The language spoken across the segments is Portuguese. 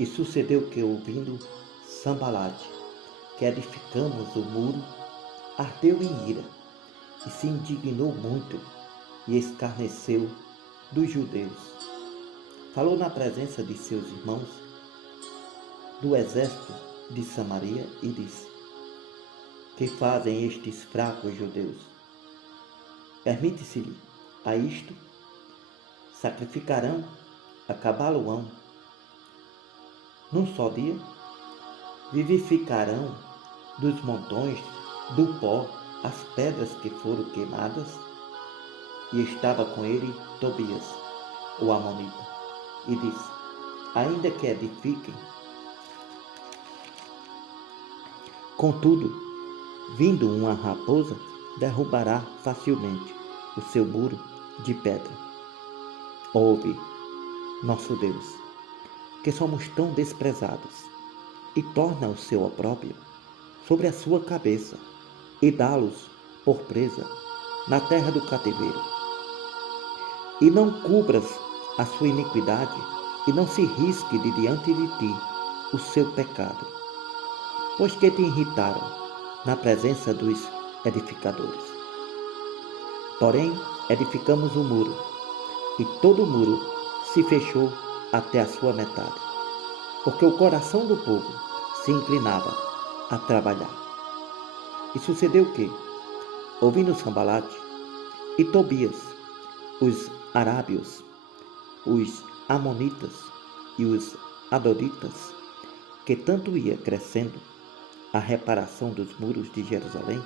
E sucedeu que, ouvindo Sambalate, que edificamos o muro, ardeu em ira, e se indignou muito, e escarneceu dos judeus. Falou na presença de seus irmãos do exército de Samaria e disse: Que fazem estes fracos judeus? Permite-se-lhe a isto? Sacrificarão, acabá-lo-ão num só dia? Vivificarão dos montões do pó as pedras que foram queimadas? E estava com ele Tobias, o amonita, e disse: Ainda que edifiquem, contudo, vindo uma raposa, derrubará facilmente o seu muro de pedra. Ouve, nosso Deus, que somos tão desprezados, e torna o seu opróbrio sobre a sua cabeça, e dá-los por presa na terra do cativeiro. E não cubras a sua iniquidade, e não se risque de diante de ti o seu pecado, pois que te irritaram na presença dos edificadores. Porém, edificamos o muro, e todo o muro se fechou até a sua metade, porque o coração do povo se inclinava a trabalhar. E sucedeu que, ouvindo Sambalate e Tobias, os arábios, os amonitas e os adonitas, que tanto ia crescendo a reparação dos muros de Jerusalém,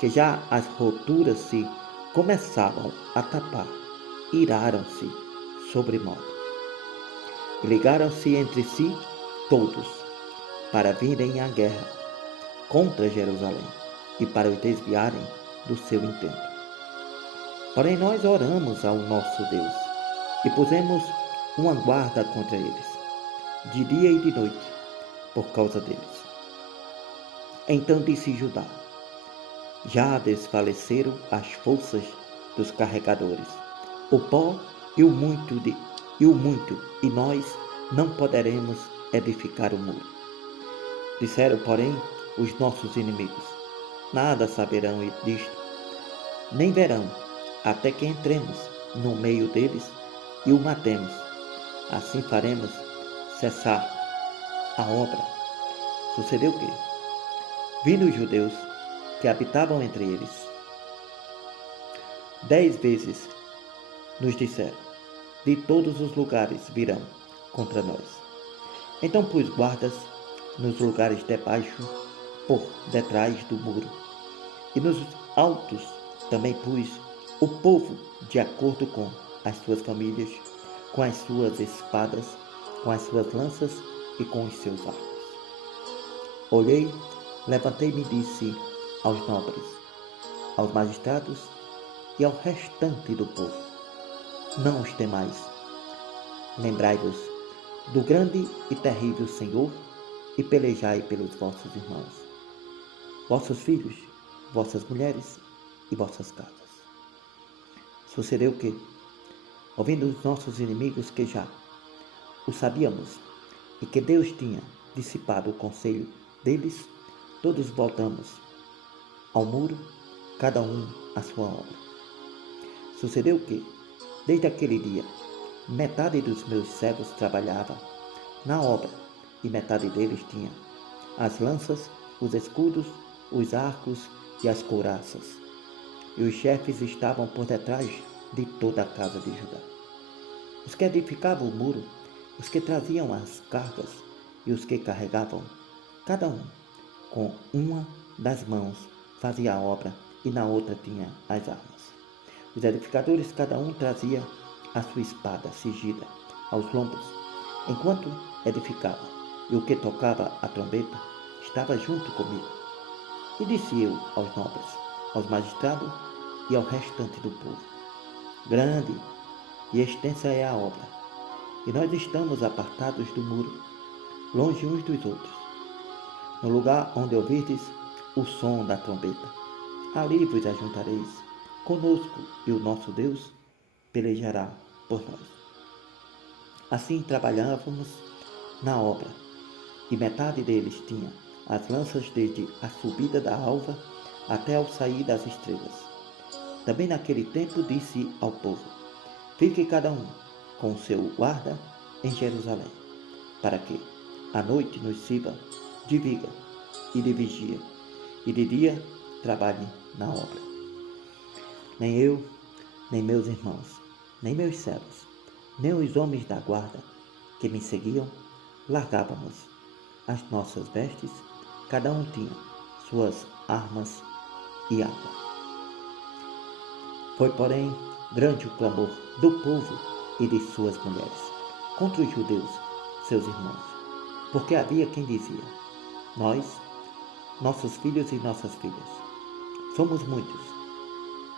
que já as roturas se começavam a tapar, iraram-se sobremodo. E ligaram-se entre si todos, para virem à guerra contra Jerusalém e para os desviarem do seu intento. Porém nós oramos ao nosso Deus e pusemos uma guarda contra eles, de dia e de noite, por causa deles. Então disse Judá: Já desfaleceram as forças dos carregadores, o pó e o muito, e nós não poderemos edificar o muro. Disseram, porém, os nossos inimigos: Nada saberão disto, nem verão, até que entremos no meio deles e o matemos. Assim faremos cessar a obra. Sucedeu que, vindo os judeus que habitavam entre eles, 10 vezes nos disseram: De todos os lugares virão contra nós. Então pus guardas nos lugares debaixo, por detrás do muro, e nos altos também pus o povo de acordo com as suas famílias, com as suas espadas, com as suas lanças e com os seus arcos. Olhei, levantei-me e disse aos nobres, aos magistrados e ao restante do povo: Não os temais, lembrai-vos do grande e terrível Senhor e pelejai pelos vossos irmãos, vossos filhos, vossas mulheres e vossas casas. Sucedeu que, ouvindo os nossos inimigos que já o sabíamos e que Deus tinha dissipado o conselho deles, todos voltamos ao muro, cada um à sua obra. Sucedeu que, desde aquele dia, metade dos meus servos trabalhava na obra e metade deles tinha as lanças, os escudos, os arcos e as couraças. E os chefes estavam por detrás de toda a casa de Judá. Os que edificavam o muro, os que traziam as cargas e os que carregavam, cada um, com uma das mãos, fazia a obra e na outra tinha as armas. Os edificadores, cada um trazia a sua espada cingida aos lombos, enquanto edificava, e o que tocava a trombeta estava junto comigo. E disse eu aos nobres, aos magistrados e ao restante do povo: Grande e extensa é a obra, e nós estamos apartados do muro, longe uns dos outros. No lugar onde ouvirdes o som da trombeta, ali vos ajuntareis conosco, e o nosso Deus pelejará por nós. Assim trabalhávamos na obra, e metade deles tinha as lanças desde a subida da alva até ao sair das estrelas. Também naquele tempo disse ao povo: fique cada um com o seu guarda em Jerusalém, para que à noite nos sirva de viga e de vigia, e de dia trabalhe na obra. Nem eu, nem meus irmãos, nem meus servos, nem os homens da guarda que me seguiam, largávamos as nossas vestes, cada um tinha suas armas e água. Foi, porém, grande o clamor do povo e de suas mulheres contra os judeus, seus irmãos, porque havia quem dizia: nós, nossos filhos e nossas filhas, somos muitos,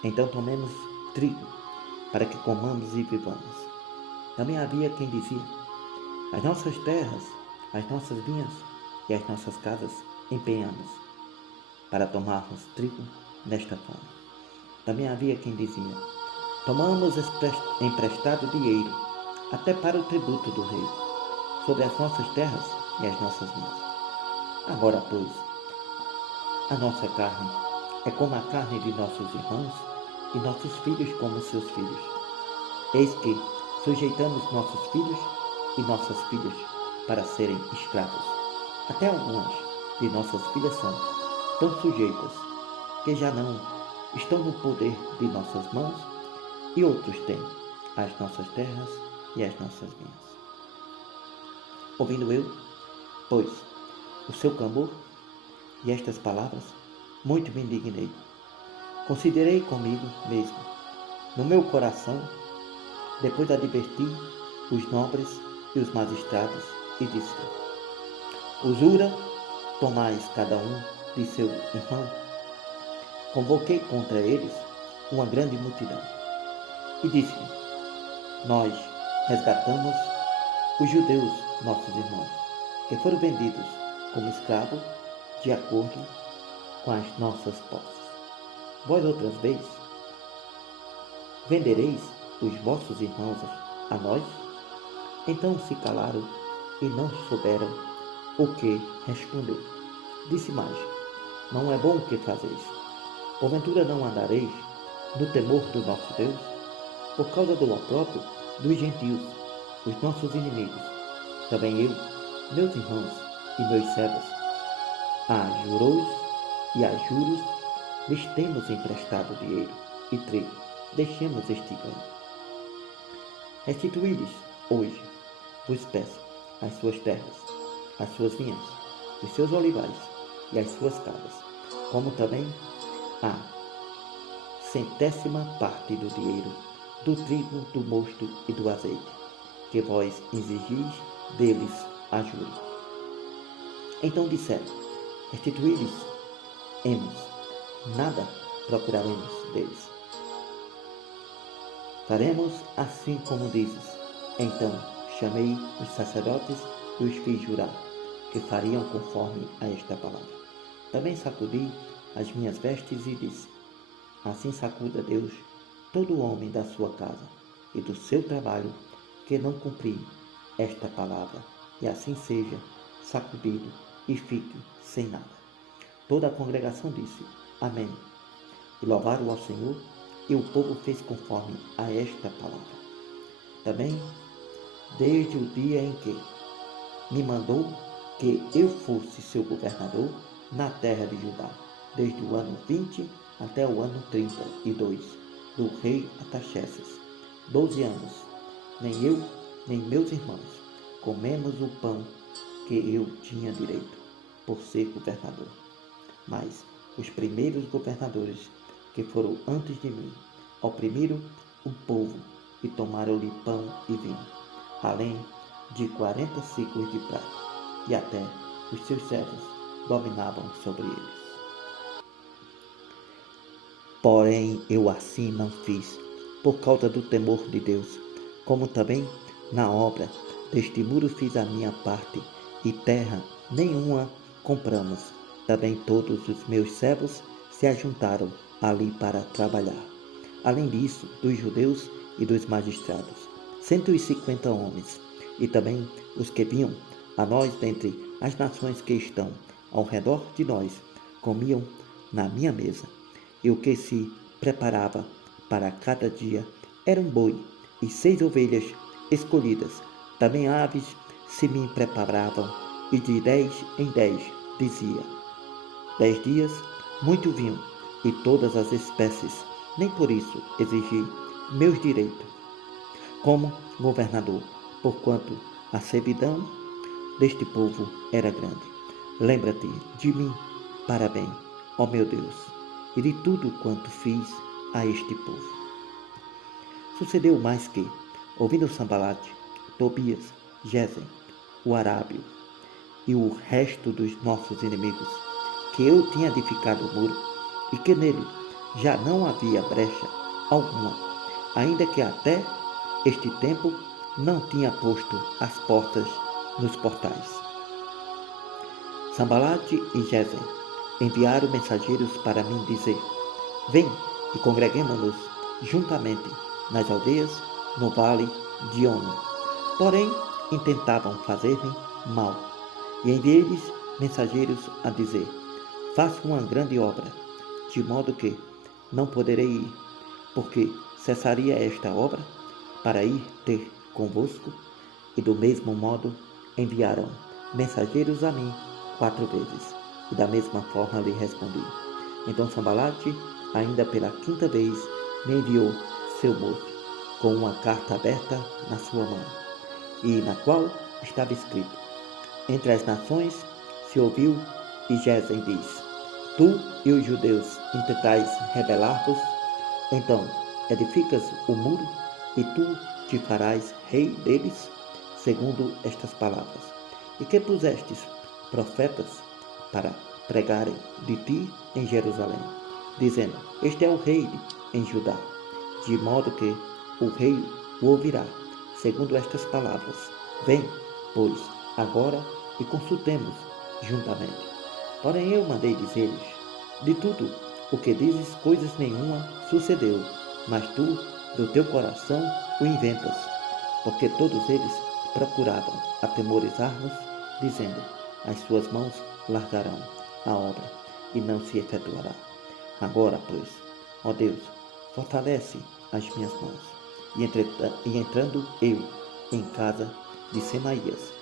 então tomemos trigo para que comamos e vivamos. Também havia quem dizia: as nossas terras, as nossas vinhas e as nossas casas empenhamos para tomarmos trigo nesta fome. Também havia quem dizia: tomamos emprestado dinheiro até para o tributo do rei, sobre as nossas terras e as nossas vinhas. Agora, pois, a nossa carne é como a carne de nossos irmãos e nossos filhos como seus filhos. Eis que sujeitamos nossos filhos e nossas filhas para serem escravos. Até algumas de nossas filhas são tão sujeitas que já não estão no poder de nossas mãos, e outros têm as nossas terras e as nossas vinhas. Ouvindo eu, pois, o seu clamor e estas palavras, muito me indignei. Considerei comigo mesmo, no meu coração, depois adverti os nobres e os magistrados, e disse: usura tomais cada um de seu irmão. Convoquei contra eles uma grande multidão, e disse-lhe: nós resgatamos os judeus, nossos irmãos, que foram vendidos como escravos de acordo com as nossas posses. Vós outras vezes vendereis os vossos irmãos a nós? Então se calaram e não souberam o que responder. Disse mais: não é bom o que fazeis. Porventura não andareis no temor do nosso Deus, por causa do opróbrio dos gentios, os nossos inimigos? Também eu, meus irmãos e meus servos, a juros e a juros lhes temos emprestado dinheiro e trigo. Deixemos este ganho. Restituí-lhes hoje, vos peço, as suas terras, as suas vinhas, os seus olivais e as suas casas, como também a 100ª parte do dinheiro, do trigo, do mosto e do azeite, que vós exigis deles a juro. Então disseram: restituí-lhes-emos, nada procuraremos deles. Faremos assim como dizes. Então chamei os sacerdotes e os fiz jurar que fariam conforme a esta palavra. Também sacudi as minhas vestes e disse: assim sacuda Deus todo homem da sua casa e do seu trabalho que não cumprir esta palavra, e assim seja sacudido e fique sem nada. Toda a congregação disse: amém. E louvaram ao Senhor, e o povo fez conforme a esta palavra. Também, desde o dia em que me mandou que eu fosse seu governador na terra de Judá, desde o ano 20 até o ano 32 do rei Artaxerxes, 12 anos, nem eu, nem meus irmãos comemos o pão que eu tinha direito, por ser governador. Mas os primeiros governadores que foram antes de mim oprimiram o povo e tomaram-lhe pão e vinho, além de 40 ciclos de prata, e até os seus servos dominavam sobre eles. Porém, eu assim não fiz, por causa do temor de Deus, como também na obra deste muro fiz a minha parte, e terra nenhuma compramos. Também todos os meus servos se ajuntaram ali para trabalhar. Além disso, dos judeus e dos magistrados, 150 homens, e também os que vinham a nós dentre as nações que estão ao redor de nós comiam na minha mesa, e o que se preparava para cada dia era um boi e 6 ovelhas escolhidas. Também aves se me preparavam, e de 10 em 10 dizia: 10 dias, muito vinho e todas as espécies, nem por isso exigi meus direitos como governador, porquanto a servidão deste povo era grande. Lembra-te de mim para bem, ó meu Deus, e de tudo quanto fiz a este povo. Sucedeu mais que, ouvindo Sambalate, Tobias, Gesem, o arábio e o resto dos nossos inimigos, que eu tinha edificado o muro e que nele já não havia brecha alguma, ainda que até este tempo não tinha posto as portas nos portais. Sambalate e Gesem enviaram mensageiros para mim dizer: vem e congreguemo-nos juntamente nas aldeias no vale de Ono. Porém, intentavam fazer-me mal, e enviei-lhes mensageiros a dizer: faço uma grande obra, de modo que não poderei ir, porque cessaria esta obra para ir ter convosco. E do mesmo modo enviaram mensageiros a mim 4 vezes, e da mesma forma lhe respondi. Então Sambalate, ainda pela 5ª vez, me enviou seu moço, com uma carta aberta na sua mão, e na qual estava escrito: entre as nações se ouviu, e Gesem diz: tu e os judeus intentais rebelar-vos, então edificas o muro, e tu te farás rei deles, segundo estas palavras, e que pusestes profetas para pregarem de ti em Jerusalém, dizendo: este é o rei em Judá, de modo que o rei o ouvirá, segundo estas palavras. Vem, pois, agora e consultemos juntamente. Porém eu mandei dizer-lhes: de tudo o que dizes, coisas nenhuma sucedeu, mas tu, do teu coração, o inventas, porque todos eles procuravam atemorizar-nos, dizendo: as suas mãos largarão a obra, e não se efetuará. Agora, pois, ó Deus, fortalece as minhas mãos. E entrando eu em casa de Semaías,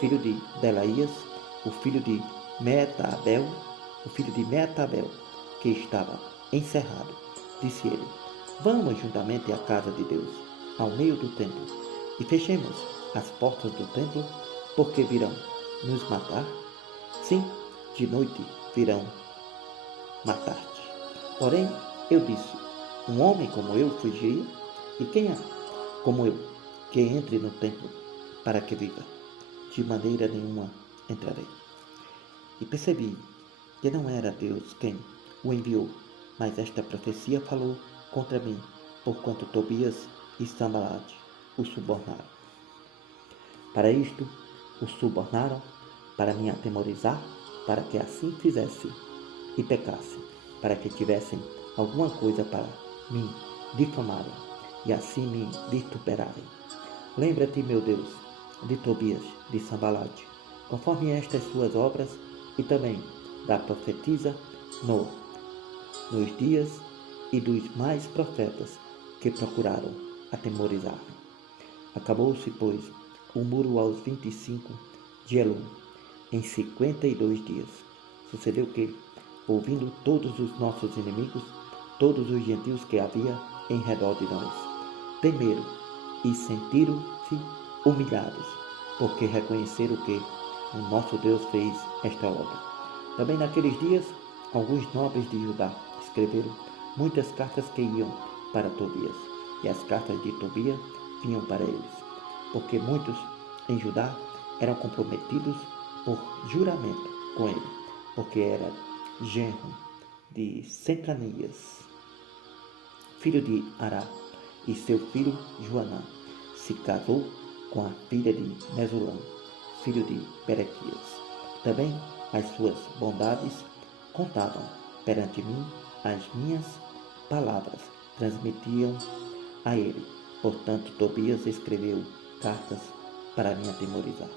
filho de Delaías, o filho de Meetabel, que estava encerrado, disse ele: vamos juntamente à casa de Deus, ao meio do templo, e fechemos as portas do templo, porque virão nos matar. Sim, de noite virão matar-te. Porém, eu disse: um homem como eu fugiria? E quem há como eu que entre no templo para que viva? De maneira nenhuma entrarei. E percebi que não era Deus quem o enviou, mas esta profecia falou contra mim, porquanto Tobias e Sambalate o subornaram. Para isto o subornaram, para me atemorizar, para que assim fizesse e pecasse, para que tivessem alguma coisa para me difamarem e assim me vituperarem. Lembra-te, meu Deus, de Tobias, de Sambalate, conforme estas suas obras, e também da profetisa nos dias e dos mais profetas que procuraram atemorizar-me. Acabou-se, pois, o muro aos 25 de Elul, em 52 dias. Sucedeu que, ouvindo todos os nossos inimigos, todos os gentios que havia em redor de nós, temeram e sentiram-se humilhados, porque reconheceram que o nosso Deus fez esta obra. Também naqueles dias, alguns nobres de Judá escreveram muitas cartas que iam para Tobias, e as cartas de Tobias vinham para eles, porque muitos em Judá eram comprometidos por juramento com ele, porque era genro de Secanias, filho de Ará, e seu filho Joanã se casou com a filha de Mesulão, filho de Berequias. Também as suas bondades contavam perante mim, as minhas palavras transmitiam a ele. Portanto, Tobias escreveu cartas para me atemorizar.